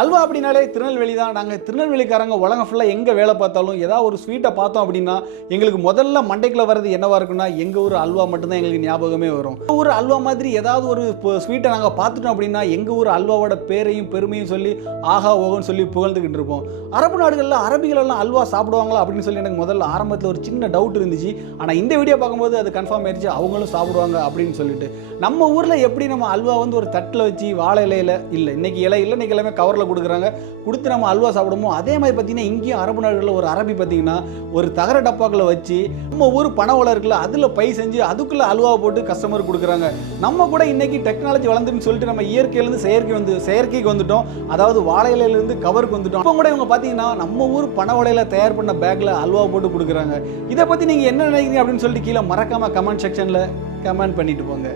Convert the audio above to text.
அல்வா அப்படின்னாலே திருநெல்வேலி தான். நாங்கள் திருநெல்வேலிக்காரங்க உலகம் ஃபுல்லாக எங்கே வேலை பார்த்தாலும் ஏதாவது ஒரு ஸ்வீட்டை பார்த்தோம் அப்படின்னா எங்களுக்கு முதல்ல மண்டைக்குள்ள வர்றது என்னவா இருக்குன்னா எங்கள் ஊர் அல்வா மட்டும்தான் எங்களுக்கு ஞாபகமே வரும். ஊர் அல்வா மாதிரி ஏதாவது ஒரு ஸ்வீட்டை நாங்கள் பார்த்துட்டோம் அப்படின்னா எங்கள் ஊர் அல்வாவோட பேரையும் பெருமையும் சொல்லி ஆஹா ஓகோன்னு சொல்லி புகழ்ந்துக்கிட்டு இருப்போம். அரபு நாடுகளில் அரபிகளெல்லாம் அல்வா சாப்பிடுவாங்களா அப்படின்னு சொல்லி எனக்கு முதல்ல ஆரம்பத்தில் ஒரு சின்ன டவுட் இருந்துச்சு. ஆனால் இந்த வீடியோ பார்க்கும்போது அது கன்ஃபார்ம் ஆயிடுச்சு, அவங்களும் சாப்பிடுவாங்க அப்படின்னு சொல்லிட்டு. நம்ம ஊரில் எப்படி நம்ம அல்வா வந்து ஒரு தட்டில் வச்சு வாழை இலையில் இல்லை, இன்னைக்கு இலை இல்லை, இன்னைக்கு எல்லாமே கவரில் கொடுக்குறாங்க, கொடுத்து நம்ம அல்வா சாப்பிடுமோ அதே மாதிரி பார்த்தீங்கன்னா இங்கேயும் அரபு நாடுகளில் ஒரு அரபி பார்த்தீங்கன்னா ஒரு தகர டப்பாக்களை வச்சு நம்ம ஊர் பனை ஓலை இருக்குல்ல அதில் பை செஞ்சு அதுக்குள்ளே அல்வாவை போட்டு கஸ்டமர் கொடுக்குறாங்க. நம்ம கூட இன்னைக்கு டெக்னாலஜி வளர்ந்துன்னு சொல்லிட்டு நம்ம இயற்கையிலேருந்து செயற்கைக்கு வந்துட்டோம், அதாவது வாழை இலையிலேருந்து கவருக்கு வந்துட்டோம். இப்போ கூட இவங்க பார்த்தீங்கன்னா நம்ம ஊர் பனை ஓலையில் தயார் பண்ண பேக்கில் அல்வா போட்டு கொடுக்குறாங்க. இதை பற்றி நீங்கள் என்ன நினைக்கிறீங்க அப்படின்னு சொல்லிட்டு கீழே மறக்காமல் கமெண்ட் செக்ஷனில் கமெண்ட் பண்ணிட்டு போங்க.